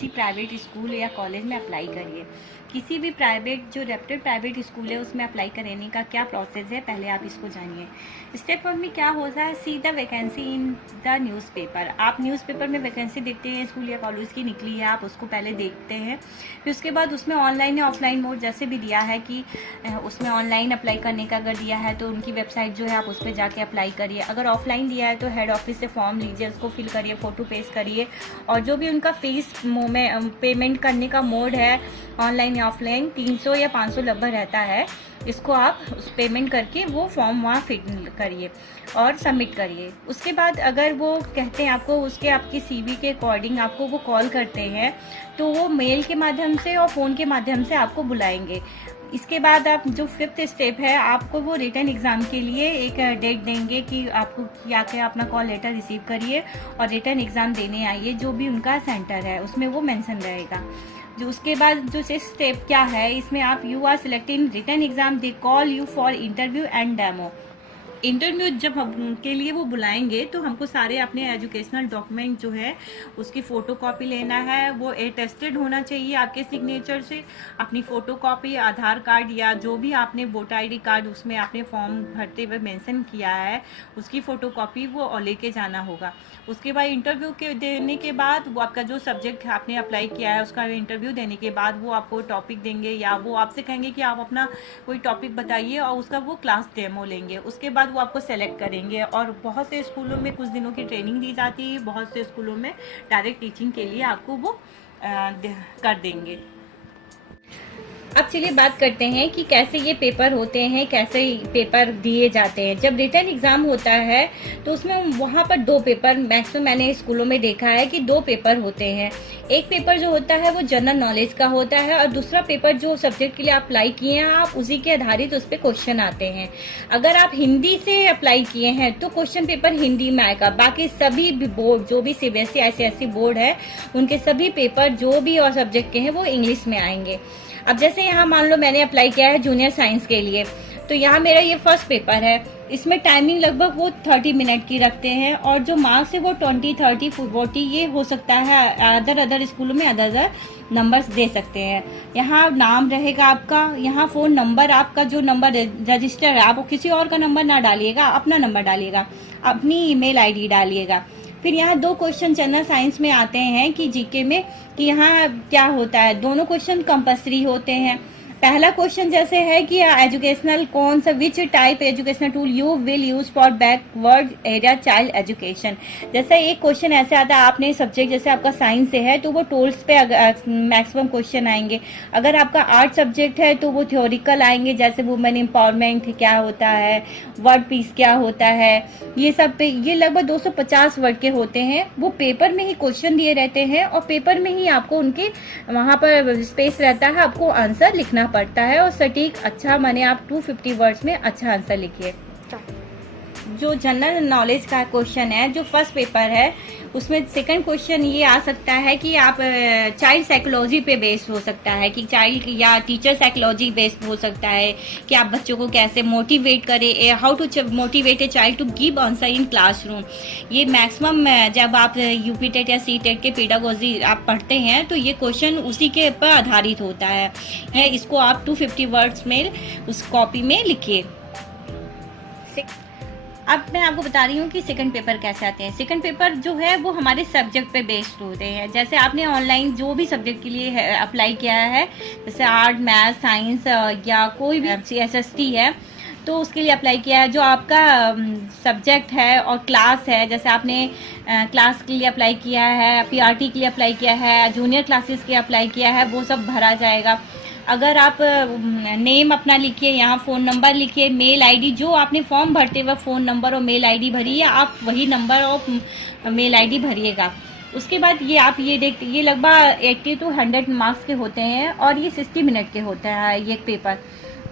किसी private school या college में अप्लाई करिए। किसी भी प्राइवेट जो रेप्यूटेड प्राइवेट स्कूल है उसमें अप्लाई करने का क्या प्रोसेस है, पहले आप इसको जानिए। स्टेप 1 में क्या होता है, see the vacancy in the newspaper. आप न्यूज़पेपर में वैकेंसी देखते हैं, स्कूल या कॉलेज की निकली है, आप उसको पहले देखते हैं। फिर उसके बाद उसमें ऑनलाइन या ऑफलाइन मोड जैसे भी दिया है कि उसमें ऑनलाइन अप्लाई करने का अगर दिया है तो उनकी वेबसाइट जो है आप उस पर जाके अप्लाई करिए। अगर ऑफलाइन दिया है तो हेड ऑफिस से फॉर्म लीजिए, उसको फिल करिए, फ़ोटो पेस्ट करिए, और जो भी उनका फीस पेमेंट करने का मोड है ऑनलाइन या ऑफलाइन 300 या 500 लगभग रहता है, इसको आप उस पेमेंट करके वो फॉर्म वहाँ फिल करिए और सबमिट करिए। उसके बाद अगर वो कहते हैं आपको उसके आपकी सीवी के अकॉर्डिंग आपको वो कॉल करते हैं तो वो मेल के माध्यम से और फ़ोन के माध्यम से आपको बुलाएंगे। इसके बाद आप जो 5th स्टेप है, आपको वो रिटर्न एग्ज़ाम के लिए एक डेट देंगे कि आपको आके अपना कॉल लेटर रिसीव करिए और रिटर्न एग्ज़ाम देने आइए। जो भी उनका सेंटर है उसमें वो मेंशन रहेगा। जो उसके बाद जो 6th स्टेप क्या है, इसमें आप you are selecting written exam, they call you for interview and demo. Interview जब हम के लिए वो बुलाएंगे तो हमको सारे अपने एजुकेशनल डॉक्यूमेंट जो है उसकी फ़ोटो कॉपी लेना है, वो अटेस्टेड होना चाहिए आपके सिग्नेचर से। अपनी फ़ोटो कॉपी, आधार कार्ड या जो भी आपने वोटर आईडी कार्ड उसमें आपने फॉर्म भरते हुए मेंशन किया है उसकी फ़ोटो कॉपी वो लेके जाना होगा। उसके बाद इंटरव्यू के देने के बाद वो आपका जो सब्जेक्ट आपने अप्लाई किया है उसका इंटरव्यू देने के बाद वो आपको टॉपिक देंगे या वो आपसे कहेंगे कि आप अपना कोई टॉपिक बताइए और उसका वो क्लास डेमो लेंगे। उसके बाद वो आपको सेलेक्ट करेंगे और बहुत से स्कूलों में कुछ दिनों की ट्रेनिंग दी जाती है, बहुत से स्कूलों में डायरेक्ट टीचिंग के लिए आपको वो कर देंगे। अब चलिए बात करते हैं कि कैसे ये पेपर होते हैं, कैसे पेपर दिए जाते हैं। जब रिटर्न एग्ज़ाम होता है तो उसमें वहाँ पर 2 पेपर मैक्सिमम मैंने स्कूलों में देखा है कि 2 पेपर होते हैं। एक पेपर जो होता है वो जनरल नॉलेज का होता है और दूसरा पेपर जो सब्जेक्ट के लिए आप अप्लाई किए हैं आप उसी के आधारित उस पर क्वेश्चन आते हैं। अगर आप हिंदी से अप्लाई किए हैं तो क्वेश्चन पेपर हिंदी में आएगा। बाकी सभी बोर्ड जो भी सीबीएसई आईसीएसई बोर्ड है उनके सभी पेपर जो भी और सब्जेक्ट के हैं वो इंग्लिश में आएंगे। अब जैसे यहाँ मान लो मैंने अप्लाई किया है जूनियर साइंस के लिए, तो यहाँ मेरा ये फर्स्ट पेपर है। इसमें टाइमिंग लगभग वो 30 मिनट की रखते हैं और जो मार्क्स है वो 20, 30, 40 ये हो सकता है। अदर स्कूलों में अदर नंबर्स दे सकते हैं। यहाँ नाम रहेगा आपका, यहाँ फ़ोन नंबर आपका जो नंबर रजिस्टर है आप किसी और का नंबर ना डालिएगा, अपना नंबर डालिएगा, अपनी ईमेल आईडी डालिएगा। फिर यहाँ 2 क्वेश्चन जनरल साइंस में आते हैं कि जीके में कि यहाँ क्या होता है, दोनों क्वेश्चन कंपल्सरी होते हैं। पहला क्वेश्चन जैसे है कि एजुकेशनल कौन सा which type educational tool you will use for backward area child education. जैसे एक क्वेश्चन ऐसे आता है, आपने सब्जेक्ट जैसे आपका साइंस से है तो वो टूल्स पे मैक्सिमम क्वेश्चन आएंगे। अगर आपका आर्ट सब्जेक्ट है तो वो थ्योरिकल आएंगे, जैसे वुमेन एम्पावरमेंट क्या होता है, वर्ड पीस क्या होता है, ये सब पे ये लगभग 250 वर्ड के होते हैं। वो पेपर में ही क्वेश्चन दिए रहते हैं और पेपर में ही आपको उनके वहाँ पर स्पेस रहता है, आपको आंसर लिखना पड़ता है और सटीक अच्छा माने आप 250 वर्ड्स में अच्छा आंसर लिखिए। जो जनरल नॉलेज का क्वेश्चन है जो फर्स्ट पेपर है उसमें सेकंड क्वेश्चन ये आ सकता है कि आप चाइल्ड साइकोलॉजी पे बेस्ड हो सकता है कि चाइल्ड या टीचर साइकोलॉजी बेस्ड हो सकता है कि आप बच्चों को कैसे मोटिवेट करें, how to motivate a child to give answer in classroom. ये मैक्सिमम जब आप यूपी टेट या सी टेट के पेडागोजी आप पढ़ते हैं तो ये क्वेश्चन उसी के पर आधारित होता है। इसको आप 250 वर्ड्स में उस कॉपी में लिखिए। अब मैं आपको बता रही हूँ कि सेकंड पेपर कैसे आते हैं। सेकंड पेपर जो है वो हमारे सब्जेक्ट पे बेस्ड होते हैं। जैसे आपने ऑनलाइन जो भी सब्जेक्ट के लिए अप्लाई किया है, जैसे आर्ट, मैथ, साइंस या कोई भी एसएसटी है तो उसके लिए अप्लाई किया है। जो आपका सब्जेक्ट है और क्लास है, जैसे आपने क्लास के लिए अप्लाई किया है, पीआरटी के लिए अप्लाई किया है, जूनियर क्लासेस के अप्लाई किया है, वो सब भरा जाएगा। अगर आप नेम अपना लिखिए, यहाँ फ़ोन नंबर लिखिए, मेल आईडी जो आपने फॉर्म भरते हुए फ़ोन नंबर और मेल आईडी भरी है आप वही नंबर और मेल आईडी भरिएगा। उसके बाद ये आप ये देखते ये लगभग 80 to 100 मार्क्स के होते हैं और ये 60 मिनट के होते हैं ये पेपर।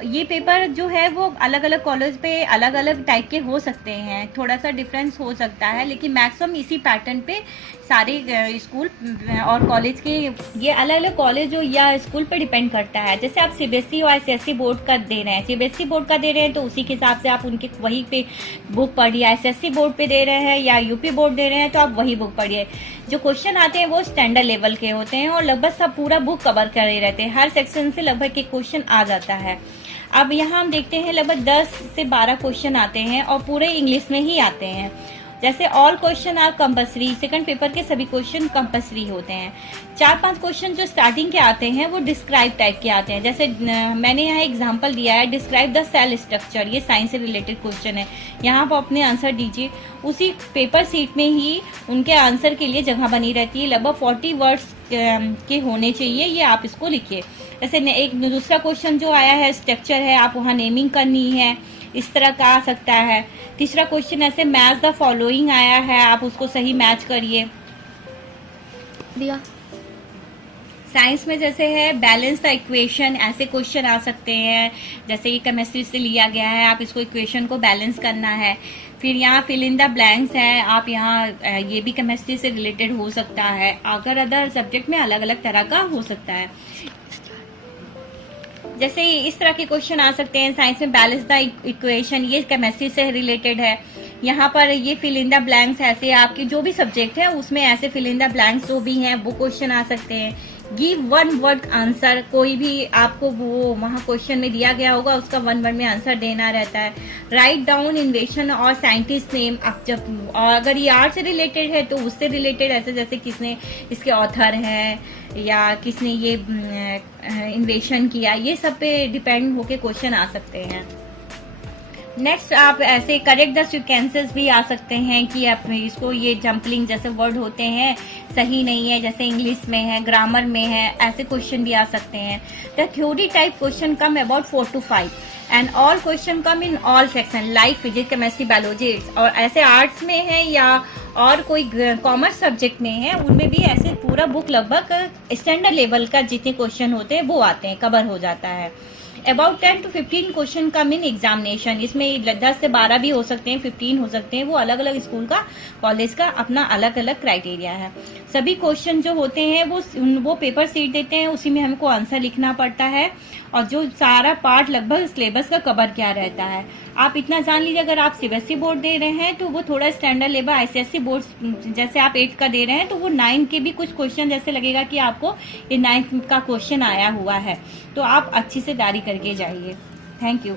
ये पेपर जो है वो अलग अलग कॉलेज पे अलग अलग टाइप के हो सकते हैं, थोड़ा सा डिफरेंस हो सकता है, लेकिन मैक्सिमम इसी पैटर्न पे सारे स्कूल और कॉलेज के ये अलग अलग कॉलेज या स्कूल पे डिपेंड करता है। जैसे आप सीबीएसई और आईसीएसई बोर्ड का दे रहे हैं, सीबीएसई बोर्ड का दे रहे हैं तो उसी के हिसाब से आप उनके वही पे बुक पढ़िए। आईसीएसई बोर्ड पे दे रहे हैं या यूपी बोर्ड दे रहे हैं तो आप वही बुक पढ़िए। जो क्वेश्चन आते हैं वो स्टैंडर्ड लेवल के होते हैं और लगभग सब पूरा बुक कवर करे रहते हैं, हर सेक्शन से लगभग एक क्वेश्चन आ जाता है। अब यहाँ हम देखते हैं लगभग 10 से 12 क्वेश्चन आते हैं और पूरे इंग्लिश में ही आते हैं। जैसे all question are compulsory, second paper के सभी क्वेश्चन कंपलसरी होते हैं। 4-5 क्वेश्चन जो स्टार्टिंग के आते हैं वो डिस्क्राइब टाइप के आते हैं। जैसे मैंने यहाँ एग्जांपल दिया है, डिस्क्राइब द सेल स्ट्रक्चर, ये साइंस से रिलेटेड क्वेश्चन है। यहाँ पर अपने आंसर दीजिए, उसी पेपर सीट में ही उनके आंसर के लिए जगह बनी रहती है। लगभग 40 वर्ड्स के होने चाहिए, ये आप इसको लिखिए। जैसे एक दूसरा क्वेश्चन जो आया है स्ट्रक्चर है, आप वहाँ नेमिंग करनी है, इस तरह का आ सकता है। तीसरा क्वेश्चन ऐसे मैच द फॉलोइंग आया है, आप उसको सही मैच करिए दिया। साइंस में जैसे है बैलेंस द इक्वेशन, ऐसे क्वेश्चन आ सकते हैं। जैसे ये केमिस्ट्री से लिया गया है, आप इसको इक्वेशन को बैलेंस करना है। फिर यहाँ फिल इन द ब्लैंक्स है, आप यहाँ ये भी केमिस्ट्री से रिलेटेड हो सकता है, अगर अदर सब्जेक्ट में अलग अलग तरह का हो सकता है। जैसे इस तरह के क्वेश्चन आ सकते हैं साइंस में, बैलेंस द इक्वेशन, ये केमिस्ट्री से रिलेटेड है। यहाँ पर ये फिल इन द ब्लैंक्स, ऐसे आपके जो भी सब्जेक्ट है उसमें ऐसे फिल इन द ब्लैंक्स जो भी हैं वो क्वेश्चन आ सकते हैं। गिव 1 वर्ड आंसर, कोई भी आपको वो वहाँ क्वेश्चन में दिया गया होगा उसका 1 वर्ड में आंसर देना रहता है। राइट डाउन इन्वेंशन और साइंटिस्ट नेम, आप जब अगर ये आर्ट से रिलेटेड है तो उससे रिलेटेड ऐसे जैसे किसने इसके ऑथर हैं या किसने ये इन्वेशन किया, ये सब पे डिपेंड होके क्वेश्चन आ सकते हैं। नेक्स्ट आप ऐसे करेक्ट द सीक्वेंसेस भी आ सकते हैं कि आप इसको, ये जंपलिंग जैसे वर्ड होते हैं सही नहीं है, जैसे इंग्लिश में है, ग्रामर में है, ऐसे क्वेश्चन भी आ सकते हैं। The theory type question come about 4 to 5 and all question come in all section like physics, chemistry, biology. और ऐसे आर्ट्स में है या और कोई कॉमर्स सब्जेक्ट में है, उनमें भी ऐसे पूरा बुक लगभग स्टैंडर्ड लेवल का जितने क्वेश्चन होते हैं वो आते हैं, कवर हो जाता है। About 10 to 15 question come in examination, इसमें 10 से 12 भी हो सकते हैं, 15 हो सकते हैं, वो अलग अलग स्कूल का कॉलेज का अपना अलग अलग क्राइटेरिया है। सभी क्वेश्चन जो होते हैं वो पेपर सीट देते हैं, उसी में हमको आंसर लिखना पड़ता है और जो सारा पार्ट लगभग सिलेबस का कवर किया रहता है। आप इतना जान लीजिए, अगर आप सीबीएसई बोर्ड दे रहे हैं तो वो थोड़ा स्टैंडर्ड लेवल, आईसीएसई बोर्ड जैसे आप 8 का दे रहे हैं तो वो 9 के भी कुछ क्वेश्चन जैसे लगेगा कि आपको ये 9 का क्वेश्चन आया हुआ है, तो आप अच्छी से तैयारी करके जाइए। Thank you.